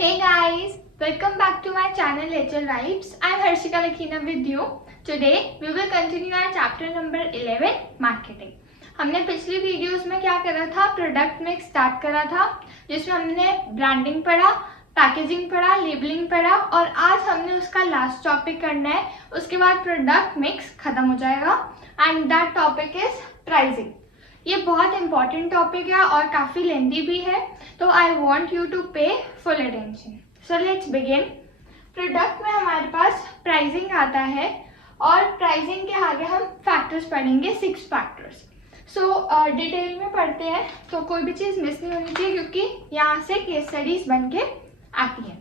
Hey guys, welcome back to my channel HL Vibes. I am Harshika Lakhina with you. Today we will continue our chapter number 11 marketing. हमने पिछली videos में क्या करा था, product mix start करा था जिसमें हमने ब्रांडिंग पढ़ा, पैकेजिंग पढ़ा, लेबलिंग पढ़ा और आज हमने उसका लास्ट टॉपिक करना है. उसके बाद प्रोडक्ट मिक्स खत्म हो जाएगा and that topic is pricing. ये बहुत इंपॉर्टेंट टॉपिक है और काफ़ी लेंदी भी है, तो आई वॉन्ट यू टू पे full attention. So let's begin. Product में हमारे पास प्राइसिंग आता है और प्राइसिंग के आगे हम फैक्टर्स पढ़ेंगे, 6 फैक्टर्स. सो डिटेल में पढ़ते हैं तो कोई भी चीज़ मिस नहीं होनी चाहिए क्योंकि यहाँ से केस स्टडीज बन के आती हैं.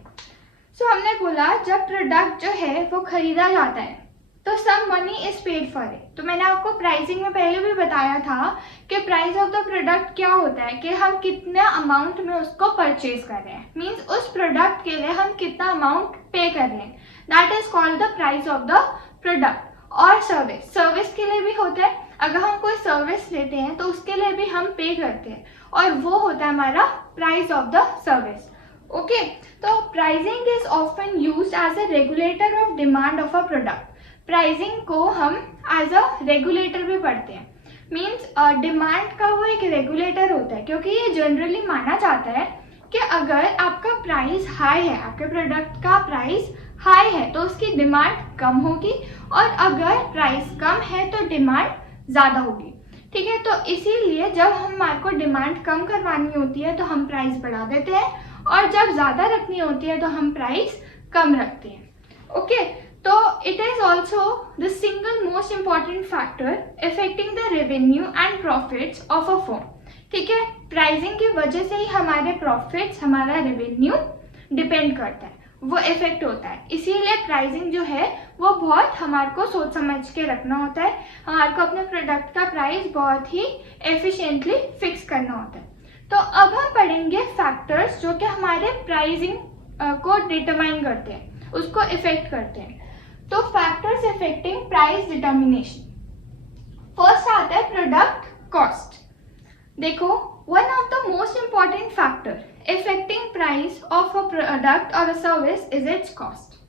सो हमने बोला जब प्रोडक्ट जो है वो खरीदा जाता है तो some money is paid for it. तो मैंने आपको प्राइसिंग में पहले भी बताया था कि प्राइस ऑफ द प्रोडक्ट क्या होता है कि हम कितना अमाउंट में उसको परचेज कर रहे हैं, मीन्स उस प्रोडक्ट के लिए हम कितना अमाउंट पे कर रहे हैं. That is called the price of the product. और सर्विस के लिए भी होता है. अगर हम कोई सर्विस लेते हैं तो उसके लिए भी हम पे करते हैं और वो होता है हमारा price of the service. Okay, तो pricing is often used as a regulator of demand of a product. Pricing को हम एज अ रेगुलेटर भी पढ़ते हैं, मीन्स डिमांड का वो एक रेगुलेटर होता है क्योंकि ये जनरली माना जाता है कि अगर आपका प्राइस हाई है, आपके प्रोडक्ट का प्राइस हाई है तो उसकी डिमांड कम होगी और अगर प्राइस कम है तो डिमांड ज़्यादा होगी. ठीक है, तो इसीलिए जब हमारे को डिमांड कम करवानी होती है तो हम प्राइस बढ़ा देते हैं और जब ज़्यादा रखनी होती है तो हम प्राइस कम रखते हैं. ओके, तो it is also the single most important factor affecting the revenue and profits of a firm. ठीक है, प्राइसिंग की वजह से ही हमारे प्रॉफिट्स, हमारा रेवेन्यू डिपेंड करता है, वो इफेक्ट होता है. इसीलिए प्राइसिंग जो है वो बहुत हमारे को सोच समझ के रखना होता है. हमारे को अपने प्रोडक्ट का प्राइस बहुत ही एफिशिएंटली फिक्स करना होता है. तो अब हम पढ़ेंगे फैक्टर्स जो कि हमारे प्राइसिंग को डिटरमाइन करते हैं, उसको इफेक्ट करते हैं. तो factors affecting price determination. First आता है प्रोडक्ट कॉस्ट. देखो, one of the most important factor affecting price of a product और a service is its cost.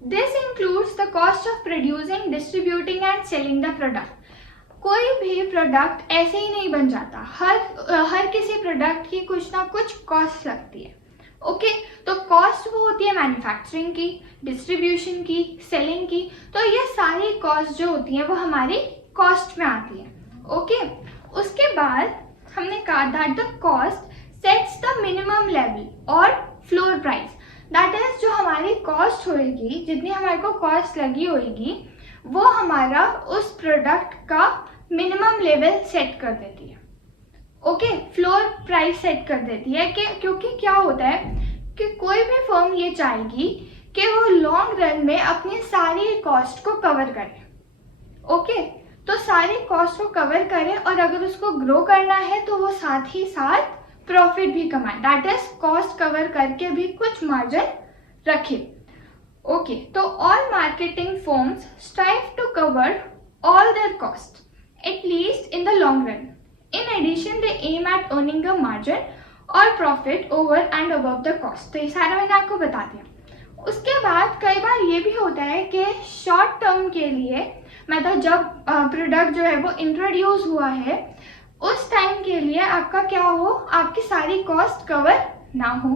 This includes the cost of producing, distributing and selling the product. कोई भी product ऐसे ही नहीं बन जाता, हर किसी प्रोडक्ट की कुछ ना कुछ कॉस्ट लगती है. ओके, तो कॉस्ट वो होती है मैन्युफैक्चरिंग की, डिस्ट्रीब्यूशन की, सेलिंग की. तो ये सारी कॉस्ट जो होती है वो हमारी कॉस्ट में आती है. ओके, उसके बाद हमने कहा that the cost sets the minimum level और फ्लोर प्राइस. दैट इज जो हमारी कॉस्ट होएगी, जितनी हमारे को कॉस्ट लगी होएगी वो हमारा उस प्रोडक्ट का मिनिमम लेवल सेट कर देती है. ओके, फ्लोर प्राइस सेट कर देती है कि क्योंकि क्या होता है कि कोई भी फर्म ये चाहेगी कि वो लॉन्ग रन में अपनी सारी कॉस्ट को कवर करे. ओके, तो सारी कॉस्ट को कवर करे और अगर उसको ग्रो करना है तो वो साथ ही साथ प्रॉफिट भी कमाए. दैट इज कॉस्ट कवर करके भी कुछ मार्जिन रखे. ओके, तो all marketing firms strive to cover all their cost at least in the long run. In addition, they aim at earning a margin or profit over and above the cost. तो ये सारा मैंने आपको बता दिया. उसके बाद कई बार ये भी होता है कि शॉर्ट टर्म के लिए, मतलब जब प्रोडक्ट जो है वो इंट्रोड्यूस हुआ है उस टाइम के लिए आपका क्या हो, आपकी सारी कॉस्ट कवर ना हो.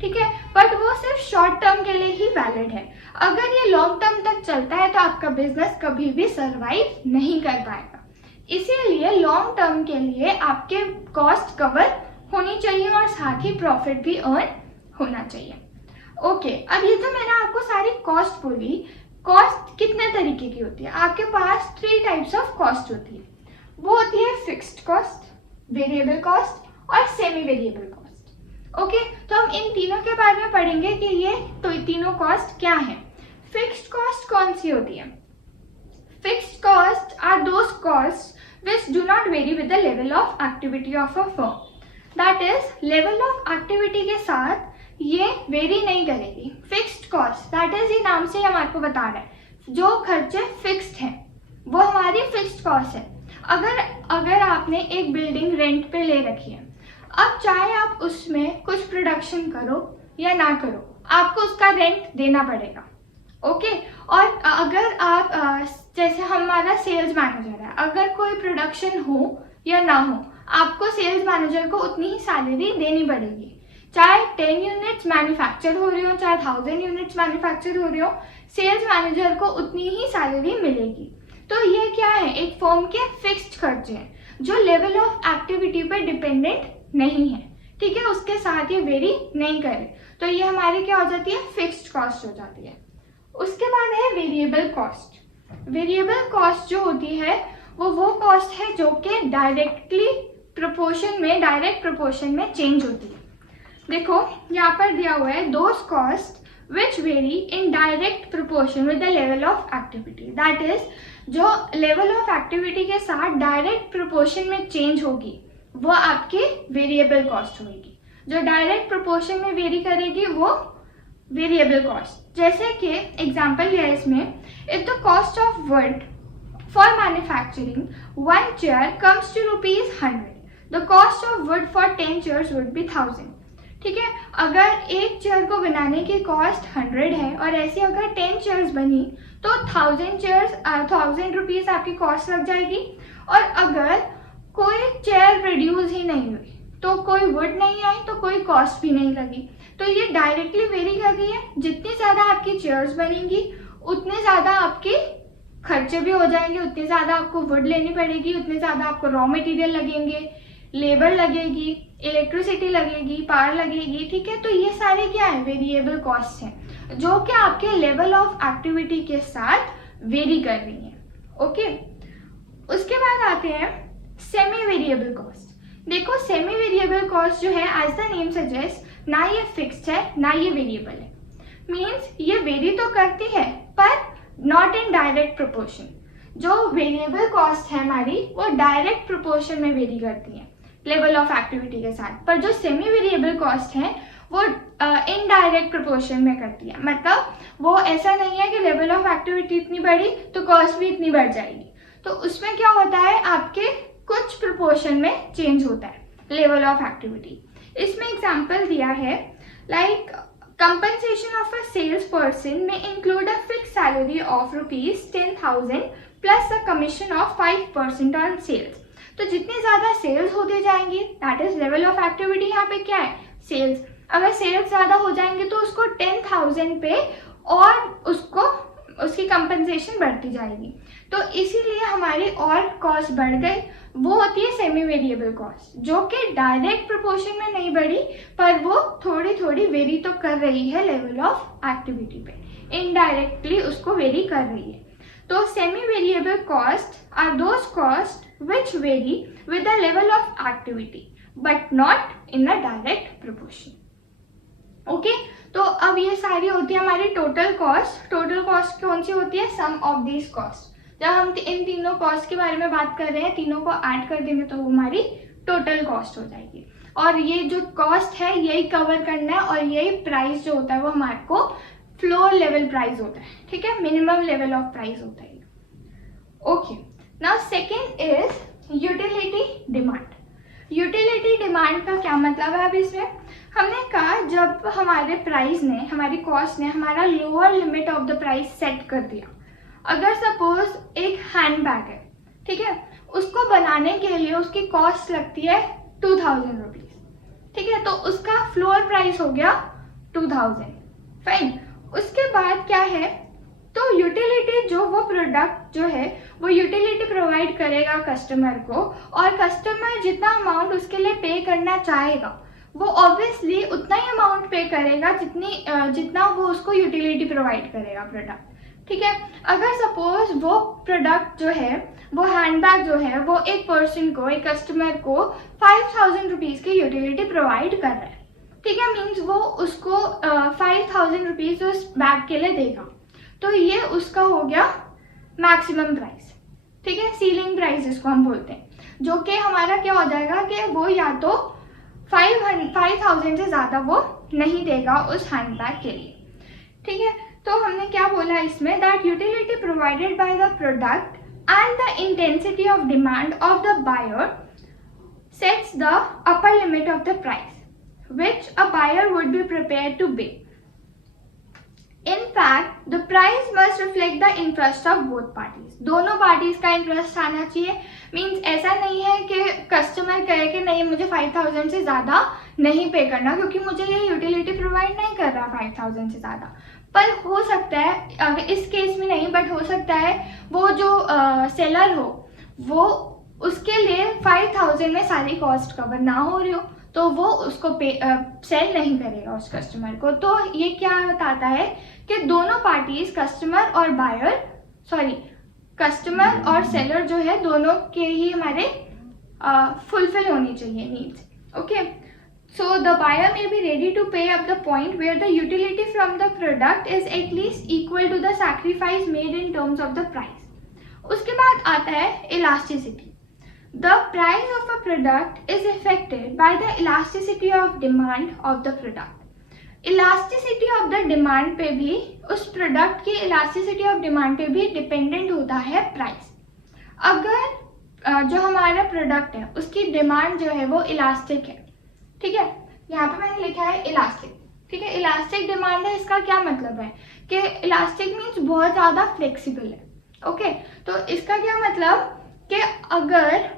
ठीक है, बट वो सिर्फ शॉर्ट टर्म के लिए ही वैलिड है. अगर ये लॉन्ग टर्म तक चलता है तो आपका बिजनेस कभी भी सरवाइव नहीं कर पाएगा. इसीलिए लॉन्ग टर्म के लिए आपके कॉस्ट कवर होनी चाहिए और साथ ही प्रॉफिट भी अर्न होना चाहिए. ओके, अब ये तो मैंने आपको सारी कॉस्ट बोली. कॉस्ट कितने तरीके की होती है? आपके पास 3 टाइप्स ऑफ कॉस्ट होती है. वो होती है फिक्स्ड कॉस्ट, वेरिएबल कॉस्ट और सेमी वेरिएबल कॉस्ट. ओके, तो हम इन तीनों के बारे में पढ़ेंगे कि ये तो तीनों कॉस्ट क्या है. फिक्स्ड कॉस्ट कौन सी होती है? Fixed cost are those cost which do not vary with the level of activity of a firm. That is, level of activity के साथ ये वेरी नहीं करेगी. फिक्स्ड कॉस्ट दैट इज, ये नाम से हमारे को बता रहा है जो खर्चे फिक्स्ड हैं वो हमारी फिक्स्ड कॉस्ट है. अगर आपने एक बिल्डिंग रेंट पे ले रखी है, अब चाहे आप उसमें कुछ प्रोडक्शन करो या ना करो, आपको उसका रेंट देना पड़ेगा। ओके और अगर आप जैसे हमारा सेल्स मैनेजर है, अगर कोई प्रोडक्शन हो या ना हो, आपको सेल्स मैनेजर को उतनी ही सैलरी देनी पड़ेगी। चाहे 10 यूनिट्स मैन्युफैक्चर हो रही हो, चाहे 1000 यूनिट्स मैन्युफैक्चर हो रही हो, सेल्स मैनेजर को उतनी ही सैलरी मिलेगी। तो ये क्या है, एक फर्म के फिक्स्ड खर्चे हैं जो लेवल ऑफ एक्टिविटी पर डिपेंडेंट नहीं है। ठीक है, उसके साथ ये वेरी नहीं करे, तो ये हमारी क्या हो जाती है, फिक्स्ड कॉस्ट हो जाती है। उसके बाद है वेरिएबल कॉस्ट। वेरिएबल कॉस्ट जो होती है वो कॉस्ट है जो कि डायरेक्ट प्रोपोर्शन में चेंज होती है। देखो यहाँ पर दिया हुआ है, those cost which very in direct proportion with the level of activity. That is, जो लेवल ऑफ एक्टिविटी के साथ डायरेक्ट प्रोपोर्शन में चेंज होगी वो आपकी वेरिएबल कॉस्ट होगी। जो डायरेक्ट प्रोपोर्शन में वेरी करेगी वो वेरिएबल कॉस्ट। जैसे कि एग्जाम्पल लिया इसमें, if the cost of wood for manufacturing 1 chair comes to ₹100, the cost of wood for 10 chairs would be 1000। ठीक है, अगर एक चेयर को बनाने की कॉस्ट 100 है और ऐसी अगर 10 चेयर्स बनी तो 1000 रुपीज़ आपकी कॉस्ट लग जाएगी। और अगर कोई चेयर प्रोड्यूस ही नहीं हुई तो कोई वुड नहीं आई तो कोई कॉस्ट भी नहीं लगी। तो ये डायरेक्टली वेरी कर रही है, जितनी ज़्यादा आपकी चेयर्स बनेंगी उतने ज़्यादा आपके खर्चे भी हो जाएंगे, उतनी ज़्यादा आपको वुड लेनी पड़ेगी, उतने ज़्यादा आपको रॉ मटेरियल लगेंगे, लेबर लगेगी, इलेक्ट्रिसिटी लगेगी, पावर लगेगी। ठीक है, तो ये सारे क्या है, वेरिएबल कॉस्ट हैं जो कि आपके लेवल ऑफ एक्टिविटी के साथ वेरी कर रही हैं। ओके, उसके बाद आते हैं सेमी वेरिएबल कॉस्ट। देखो सेमी वेरिएबल कॉस्ट जो है, एज द नेम सजेस्ट, ना ये फिक्स्ड है ना ये वेरिएबल है। मीन्स ये वेरी तो करती है पर नॉट इन डायरेक्ट प्रोपोर्शन। जो वेरिएबल कॉस्ट है हमारी वो डायरेक्ट प्रोपोर्शन में वेरी करती है लेवल ऑफ एक्टिविटी के साथ, पर जो सेमी वेरिएबल कॉस्ट है वो इनडायरेक्ट प्रोपोर्शन में करती है। मतलब वो ऐसा नहीं है कि लेवल ऑफ एक्टिविटी इतनी बढ़ी तो कॉस्ट भी इतनी बढ़ जाएगी। तो उसमें क्या होता है, आपके कुछ प्रोपोर्शन में चेंज होता है लेवल ऑफ एक्टिविटी। इसमें एग्जांपल दिया है, like compensation of a salesperson may include a fixed salary of ₹10,000 plus a commission of 5% on sales। तो जितनी ज़्यादा सेल्स होती जाएंगी, that is level of activity, यहाँ पे क्या है, सेल्स। अगर सेल्स ज़्यादा हो जाएंगे तो उसको 10,000 पे और उसकी कंपनसेशन बढ़ती जाएगी। तो इसीलिए हमारी और कॉस्ट बढ़ गई, वो होती है सेमी वेरिएबल कॉस्ट, जो कि डायरेक्ट प्रोपोर्शन में नहीं बढ़ी पर वो थोड़ी थोड़ी वेरी तो कर रही है लेवल ऑफ एक्टिविटी पे, इनडायरेक्टली उसको वेरी कर रही है। तो semi variable cost are those cost which vary with the level of activity but not in a direct proportion. Okay, तो अब ये सारी होती है हमारी टोटल कॉस्ट। टोटल कॉस्ट कौन सी होती है, सम ऑफ दीज कॉस्ट। जब हम इन तीनों कॉस्ट के बारे में बात कर रहे हैं, तीनों को ऐड कर देंगे तो वो हमारी टोटल कॉस्ट हो जाएगी। और ये जो कॉस्ट है यही कवर करना है, और यही प्राइस जो होता है वो हमारे को फ्लोर लेवल प्राइस होता है। ठीक है, मिनिमम लेवल ऑफ प्राइस होता है। Okay, now second is utility demand. Utility demand का क्या मतलब है, अब इसमें हमने कहा जब हमारे प्राइस ने, हमारी कॉस्ट ने हमारा lower limit of the price set कर दिया। अगर सपोज एक हैंड बैग है, ठीक है, उसको बनाने के लिए उसकी कॉस्ट लगती है 2000 रुपीज़। ठीक है, तो उसका फ्लोर प्राइस हो गया 2000। फाइन, उसके बाद क्या है, तो यूटिलिटी जो वो प्रोडक्ट जो है वो यूटिलिटी प्रोवाइड करेगा कस्टमर को, और कस्टमर जितना अमाउंट उसके लिए पे करना चाहेगा वो ऑब्वियसली उतना ही अमाउंट पे करेगा जितना वो उसको यूटिलिटी प्रोवाइड करेगा प्रोडक्ट। ठीक है, अगर सपोज वो प्रोडक्ट जो है, वो हैंडबैग जो है, वो एक पर्सन को, एक कस्टमर को 5000 रुपीज़ की यूटिलिटी प्रोवाइड कर रहा है। ठीक है, मीन्स वो उसको 5000 रुपीज़ उस बैग के लिए देगा, तो ये उसका हो गया मैक्सिमम प्राइस। ठीक है, सीलिंग प्राइस जिसको हम बोलते हैं, जो कि हमारा क्या हो जाएगा कि वो या तो 5000 से ज़्यादा वो नहीं देगा उस हैंडबैग के लिए। ठीक है, तो हमने क्या बोला इसमें, that utility provided by the product and the intensity of demand of the buyer sets the upper limit of the price. which a buyer would be prepared to pay. In fact, the price must reflect the interest of both parties. दोनों parties का interest आना चाहिए. Means ऐसा नहीं है कि customer कहे कि नहीं मुझे 5000 से ज़्यादा नहीं पे करना क्योंकि मुझे ये यूटिलिटी प्रोवाइड नहीं कर रहा 5000 से ज़्यादा. पर हो सकता है, अगर इस केस में नहीं, बट हो सकता है वो जो सेलर हो वो उसके लिए 5000 में सारी कॉस्ट कवर ना हो रही हो तो वो उसको सेल नहीं करेगा उस कस्टमर को. तो ये क्या बताता है कि दोनों पार्टीज कस्टमर और सेलर जो है दोनों के ही हमारे फुलफिल होनी चाहिए needs. Okay, so the buyer may be ready to pay up the point where the utility from the product is at least equal to the sacrifice made in terms of the price. उसके बाद आता है elasticity. The price of a product is affected by the elasticity of demand of the product. Elasticity of the demand पे भी, उस product की elasticity of demand पे भी डिपेंडेंट होता है प्राइस. अगर जो हमारा प्रोडक्ट है उसकी डिमांड जो है वो इलास्टिक है, ठीक है, यहाँ पे मैंने लिखा है इलास्टिक, ठीक है, इलास्टिक डिमांड है. इसका क्या मतलब है कि इलास्टिक मीन्स बहुत ज़्यादा फ्लेक्सिबल है. ओके, तो इसका क्या मतलब कि अगर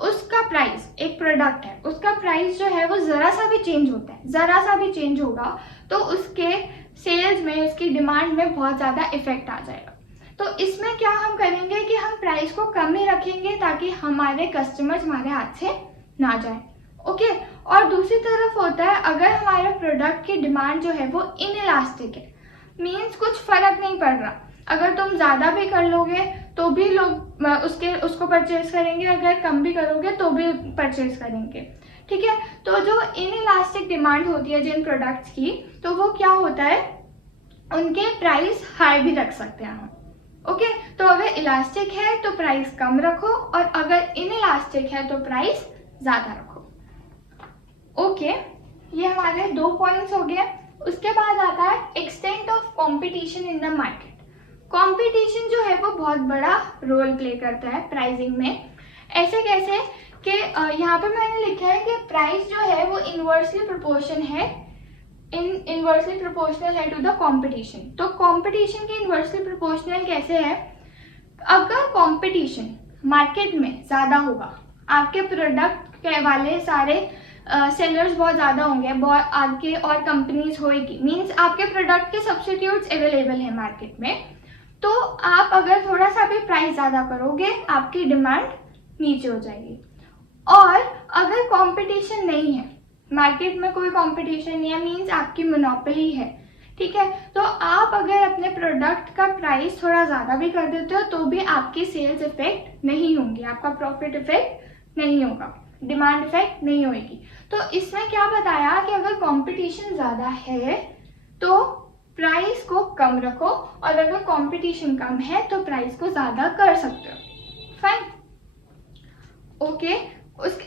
उसका प्राइस, एक प्रोडक्ट है उसका प्राइस जो है वो ज़रा सा भी चेंज होता है, ज़रा सा भी चेंज होगा तो उसके सेल्स में, उसकी डिमांड में बहुत ज़्यादा इफेक्ट आ जाएगा. तो इसमें क्या हम करेंगे कि हम प्राइस को कम ही रखेंगे ताकि हमारे कस्टमर्स हमारे हाथ से ना जाए. ओके, और दूसरी तरफ होता है अगर हमारे प्रोडक्ट की डिमांड जो है वो इनइलास्टिक है, मीन्स कुछ फ़र्क नहीं पड़ रहा, अगर तुम ज़्यादा भी कर लोगे तो भी लोग उसको परचेज करेंगे, अगर कम भी करोगे तो भी परचेज करेंगे. ठीक है, तो जो इनइलास्टिक डिमांड होती है जिन प्रोडक्ट्स की, तो वो क्या होता है, उनके प्राइस हाई भी रख सकते हैं हम. ओके, तो अगर इलास्टिक है तो प्राइस कम रखो और अगर इनइलास्टिक है तो प्राइस ज़्यादा रखो. ओके, ये हमारे 2 पॉइंट्स हो गए. उसके बाद आता है extent of competition in the market. Competition जो है वो बहुत बड़ा रोल प्ले करता है प्राइसिंग में. ऐसे कैसे कि यहाँ पे मैंने लिखा है कि प्राइस जो है वो इन्वर्सली प्रोपोर्शनल है टू द कंपटीशन. तो कंपटीशन के इन्वर्सली प्रोपोर्शनल कैसे है, अगर कंपटीशन मार्केट में ज़्यादा होगा, आपके प्रोडक्ट के वाले सारे सेलर्स बहुत ज़्यादा होंगे, बहुत आगे और कंपनीज होएगी, मीन्स आपके प्रोडक्ट के सब्स्टिट्यूट्स अवेलेबल हैं मार्केट में, तो आप अगर थोड़ा सा भी प्राइस ज़्यादा करोगे आपकी डिमांड नीचे हो जाएगी. और अगर कंपटीशन नहीं है, मार्केट में कोई कंपटीशन नहीं है, मीन्स आपकी मोनोपोली है, ठीक है, तो आप अगर अपने प्रोडक्ट का प्राइस थोड़ा ज़्यादा भी कर देते हो तो भी आपकी सेल्स इफेक्ट नहीं होंगी, आपका प्रॉफिट इफेक्ट नहीं होगा, डिमांड इफेक्ट नहीं होगी. तो इसमें क्या बताया कि अगर कंपटीशन ज़्यादा है तो प्राइस को कम रखो और अगर कंपटीशन कम है तो प्राइस को ज़्यादा कर सकते हो. फाइन. ओके,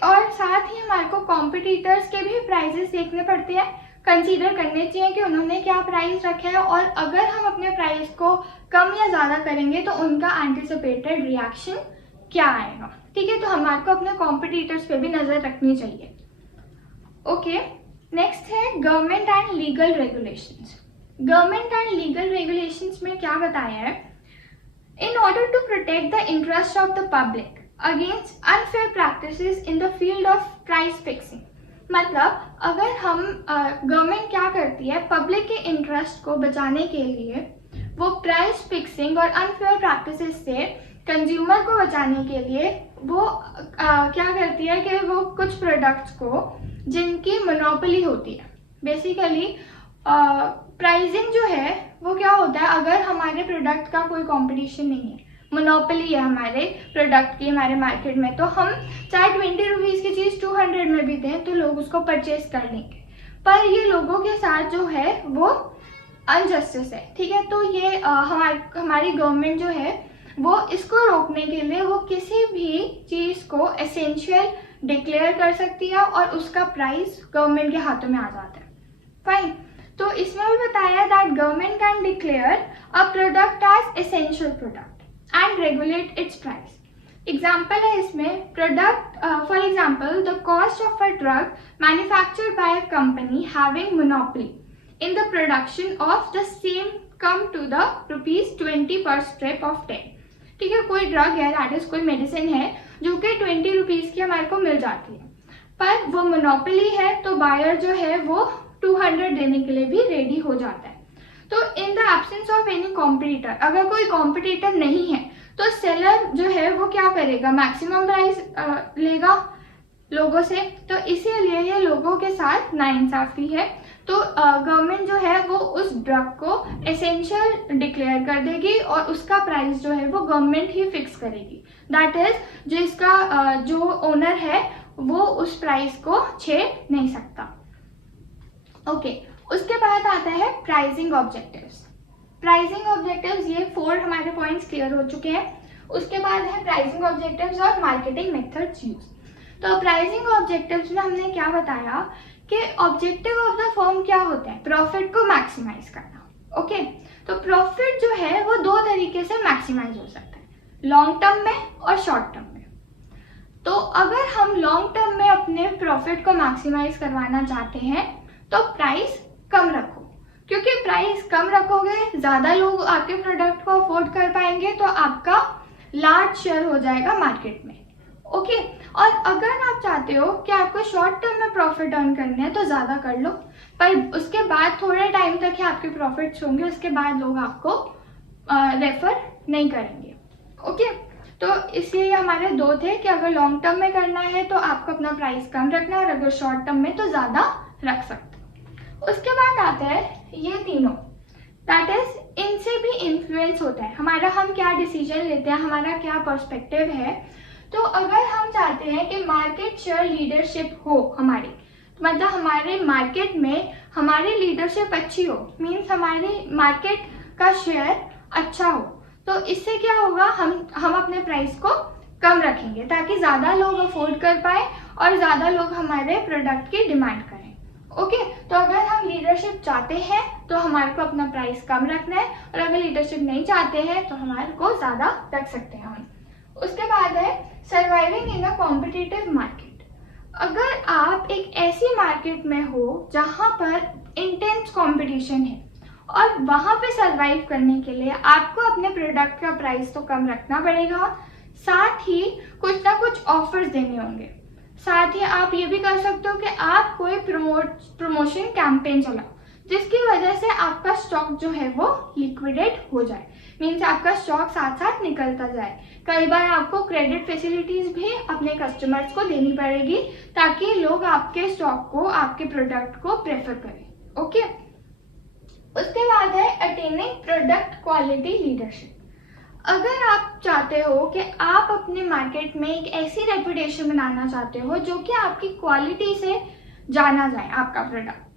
और साथ ही हमारे को कॉम्पिटिटर्स के भी प्राइजेस देखने पड़ते हैं, कंसीडर करने चाहिए कि उन्होंने क्या प्राइस रखा है और अगर हम अपने प्राइस को कम या ज़्यादा करेंगे तो उनका एंटिसिपेटेड रिएक्शन क्या आएगा. ठीक है, तो हमारे को अपने कॉम्पिटिटर्स पे भी नज़र रखनी चाहिए. ओके, नेक्स्ट है government and legal regulations. Government and legal regulations में क्या बताया है, in order to protect the interest of the public against unfair practices in the field of price fixing. मतलब अगर हम गवर्नमेंट क्या करती है, पब्लिक के इंटरेस्ट को बचाने के लिए वो प्राइस फिक्सिंग और अनफेयर प्रैक्टिसेस से कंज्यूमर को बचाने के लिए वो क्या करती है कि वो कुछ प्रोडक्ट्स को जिनकी मोनोपोली होती है, बेसिकली प्राइसिंग जो है वो क्या होता है, अगर हमारे प्रोडक्ट का कोई कंपटीशन नहीं है, मोनोपोली है हमारे प्रोडक्ट की हमारे मार्केट में, तो हम चाहे 20 रुपीज़ की चीज़ 200 में भी दें तो लोग उसको परचेज कर लेंगे. पर ये लोगों के साथ जो है वो अनजस्टिस है. ठीक है, तो ये हमारी गवर्नमेंट जो है वो इसको रोकने के लिए वो किसी भी चीज़ को एसेंशियल डिक्लेयर कर सकती है और उसका प्राइस गवर्नमेंट के हाथों में आ जाता है. फाइन. तो इसमें भी बताया that government can declare a product as essential product and regulate its price. Example है इसमें, product for example, the cost of a drug manufactured by a company having monopoly in the production of the same come to the ₹20 per strip of 10. ठीक है, कोई drug है, that is कोई medicine है जो कि 20 रुपीज़ की हमारे को मिल जाती है, पर वो मोनोपोली है तो बायर जो है वो 200 देने के लिए भी रेडी हो जाता है. तो in the absence of any competitor, अगर कोई कॉम्पिटिटर नहीं है तो सेलर जो है वो क्या करेगा, मैक्सिमम प्राइस लेगा लोगों से. तो इसीलिए ये लोगों के साथ नाइंसाफी है. तो गवर्नमेंट जो है वो उस ड्रग को एसेंशियल डिक्लेयर कर देगी और उसका प्राइस जो है वो गवर्नमेंट ही फिक्स करेगी. दैट इज जिसका जो ओनर है वो उस प्राइस को छेड़ नहीं सकता. ओके, उसके बाद आता है प्राइसिंग ऑब्जेक्टिव्स. प्राइसिंग ऑब्जेक्टिव्स, ये 4 हमारे पॉइंट्स क्लियर हो चुके हैं. उसके बाद है प्राइसिंग ऑब्जेक्टिव्स और मार्केटिंग मेथड्स यूज. तो प्राइसिंग ऑब्जेक्टिव्स में हमने क्या बताया कि ऑब्जेक्टिव ऑफ द फर्म क्या होता है, प्रॉफिट को मैक्सिमाइज करना. ओके, तो प्रॉफिट जो है वो 2 तरीके से मैक्सिमाइज हो सकता है, लॉन्ग टर्म में और शॉर्ट टर्म में. तो अगर हम लॉन्ग टर्म में अपने प्रॉफिट को मैक्सिमाइज करवाना चाहते हैं तो प्राइस कम रखो, क्योंकि प्राइस कम रखोगे ज़्यादा लोग आपके प्रोडक्ट को अफोर्ड कर पाएंगे तो आपका लार्ज शेयर हो जाएगा मार्केट में. ओके, और अगर आप चाहते हो कि आपको शॉर्ट टर्म में प्रॉफिट अर्न करने हैं तो ज़्यादा कर लो, पर उसके बाद थोड़े टाइम तक ही आपके प्रॉफिट्स होंगे, उसके बाद लोग आपको रेफर नहीं करेंगे. ओके, तो इसलिए हमारे 2 थे कि अगर लॉन्ग टर्म में करना है तो आपको अपना प्राइस कम रखना है और अगर शॉर्ट टर्म में तो ज़्यादा रख सकते हो. उसके बाद आता है ये तीनों, दैट इज इनसे भी इन्फ्लुएंस होता है हमारा, हम क्या डिसीजन लेते हैं, हमारा क्या पर्सपेक्टिव है. तो अगर हम चाहते हैं कि मार्केट शेयर लीडरशिप हो हमारी, मतलब हमारे मार्केट में हमारी लीडरशिप अच्छी हो, मीन्स हमारी मार्केट का शेयर अच्छा हो, तो इससे क्या होगा, हम अपने प्राइस को कम रखेंगे ताकि ज़्यादा लोग अफोर्ड कर पाए और ज़्यादा लोग हमारे प्रोडक्ट की डिमांड करें. ओके, तो अगर हम लीडरशिप चाहते हैं तो हमारे को अपना प्राइस कम रखना है, और अगर लीडरशिप नहीं चाहते हैं तो हमारे को ज़्यादा रख सकते हैं हम. उसके बाद है surviving in a competitive market. अगर आप एक ऐसी मार्केट में हो जहाँ पर इंटेंस कंपटीशन है और वहाँ पे सर्वाइव करने के लिए आपको अपने प्रोडक्ट का प्राइस तो कम रखना पड़ेगा, साथ ही कुछ ना कुछ ऑफर्स देने होंगे. साथ ही आप ये भी कर सकते हो कि आप कोई प्रमोशन कैंपेन चलाओ जिसकी वजह से आपका स्टॉक जो है वो लिक्विडेट हो जाए, मीन्स आपका स्टॉक साथ साथ निकलता जाए. कई बार आपको क्रेडिट फैसिलिटीज भी अपने कस्टमर्स को देनी पड़ेगी ताकि लोग आपके स्टॉक को, आपके प्रोडक्ट को प्रेफर करें. ओके, उसके बाद है अटेनिंग प्रोडक्ट क्वालिटी लीडरशिप. अगर आप चाहते हो कि आप अपने मार्केट में एक ऐसी रेपुटेशन बनाना चाहते हो जो कि आपकी क्वालिटी से जाना जाए आपका प्रोडक्ट,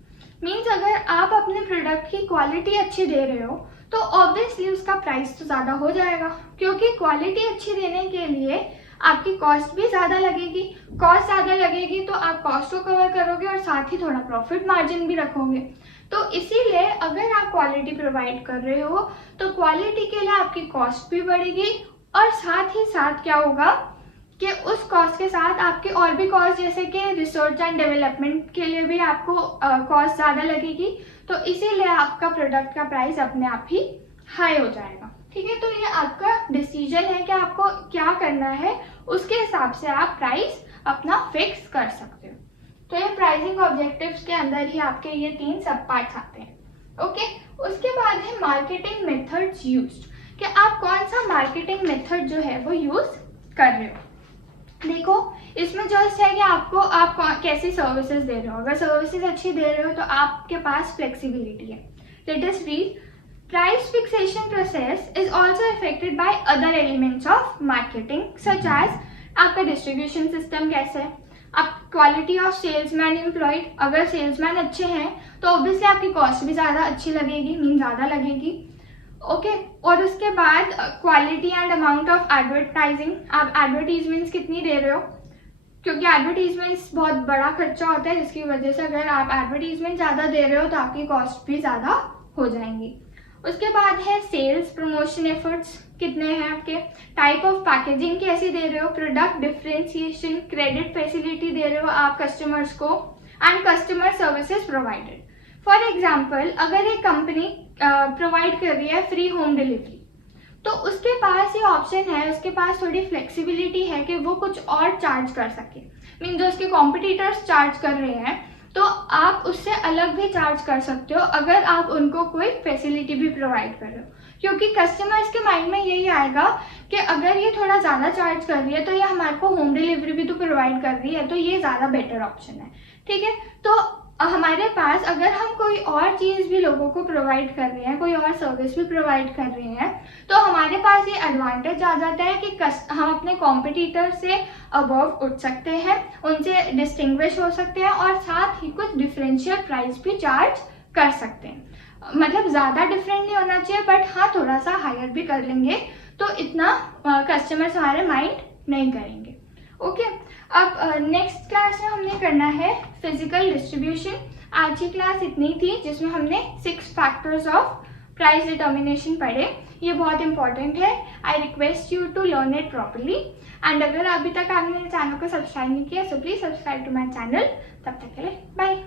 मीन्स अगर आप अपने प्रोडक्ट की क्वालिटी अच्छी दे रहे हो तो ऑब्वियसली उसका प्राइस तो ज़्यादा हो जाएगा, क्योंकि क्वालिटी अच्छी देने के लिए आपकी कॉस्ट भी ज़्यादा लगेगी. कॉस्ट ज़्यादा लगेगी तो आप कॉस्ट को कवर करोगे और साथ ही थोड़ा प्रॉफिट मार्जिन भी रखोगे. तो इसीलिए अगर आप क्वालिटी प्रोवाइड कर रहे हो तो क्वालिटी के लिए आपकी कॉस्ट भी बढ़ेगी, और साथ ही साथ क्या होगा कि उस कॉस्ट के साथ आपके और भी कॉस्ट, जैसे कि रिसर्च एंड डेवलपमेंट के लिए भी आपको कॉस्ट ज़्यादा लगेगी. तो इसीलिए आपका प्रोडक्ट का प्राइस अपने आप ही हाई हो जाएगा. ठीक है, तो ये आपका डिसीजन है कि आपको क्या करना है, उसके हिसाब से आप प्राइस अपना फिक्स कर सकते हो. तो ये प्राइसिंग ऑब्जेक्टिव्स के अंदर ही आपके ये 3 सब पार्ट्स आते हैं. ओके, उसके बाद है मार्केटिंग मेथड्स यूज्ड, कि आप कौन सा मार्केटिंग मेथड जो है वो यूज कर रहे हो. देखो, इसमें जस्ट है कि आपको आप कैसी सर्विसेज दे रहे हो. अगर सर्विसेज अच्छी दे रहे हो तो आपके पास फ्लेक्सिबिलिटी है. Let us read, price fixation process is also affected by other elements of marketing such as आपका डिस्ट्रीब्यूशन सिस्टम कैसे है, आप क्वालिटी ऑफ सेल्समैन एम्प्लॉयड. अगर सेल्समैन अच्छे हैं तो ऑब्वियसली आपकी कॉस्ट भी ज़्यादा अच्छी लगेगी, मीन ज़्यादा लगेगी. ओके, और उसके बाद quality and amount of advertising, आप एडवर्टीजमेंट्स कितनी दे रहे हो, क्योंकि एडवर्टीजमेंट्स बहुत बड़ा खर्चा होता है, जिसकी वजह से अगर आप एडवर्टीजमेंट ज़्यादा दे रहे हो तो आपकी कॉस्ट भी ज़्यादा हो जाएंगी. उसके बाद है सेल्स प्रमोशन एफर्ट्स कितने हैं आपके, टाइप ऑफ पैकेजिंग कैसी दे रहे हो, प्रोडक्ट डिफरेंशिएशन, क्रेडिट फैसिलिटी दे रहे हो आप कस्टमर्स को, and customer services provided. For example अगर एक कंपनी प्रोवाइड कर रही है फ्री होम डिलीवरी, तो उसके पास ये ऑप्शन है, उसके पास थोड़ी फ्लेक्सिबिलिटी है कि वो कुछ और चार्ज कर सके। मीन जो उसके कॉम्पिटिटर्स चार्ज कर रहे हैं तो आप उससे अलग भी चार्ज कर सकते हो अगर आप उनको कोई फैसिलिटी भी प्रोवाइड कर रहे हो, क्योंकि कस्टमर्स के माइंड में यही आएगा कि अगर ये थोड़ा ज़्यादा चार्ज कर रही है तो ये हमारे को होम डिलीवरी भी तो प्रोवाइड कर रही है, तो ये ज़्यादा बेटर ऑप्शन है। ठीक है, तो हमारे पास अगर हम कोई और चीज़ भी लोगों को प्रोवाइड कर रहे हैं, कोई और सर्विस भी प्रोवाइड कर रहे हैं, तो हमारे पास ये एडवांटेज आ जाता है कि हम अपने कॉम्पिटिटर से अबव उठ सकते हैं, उनसे डिस्टिंग्विश हो सकते हैं और साथ ही कुछ डिफरेंशियल प्राइस भी चार्ज कर सकते हैं। मतलब ज़्यादा डिफरेंट नहीं होना चाहिए, बट हाँ थोड़ा सा हायर भी कर लेंगे तो इतना कस्टमर्स हमारे माइंड नहीं करेंगे। ओके, अब नेक्स्ट क्लास में हमने करना है फिजिकल डिस्ट्रीब्यूशन। आज की क्लास इतनी थी जिसमें हमने 6 फैक्टर्स ऑफ प्राइस डिटर्मिनेशन पढ़े। ये बहुत इंपॉर्टेंट है। I request you to learn it properly, and अगर अभी तक आपने मेरे चैनल को सब्सक्राइब नहीं किया so please subscribe to my channel. तब तक के लिए बाय।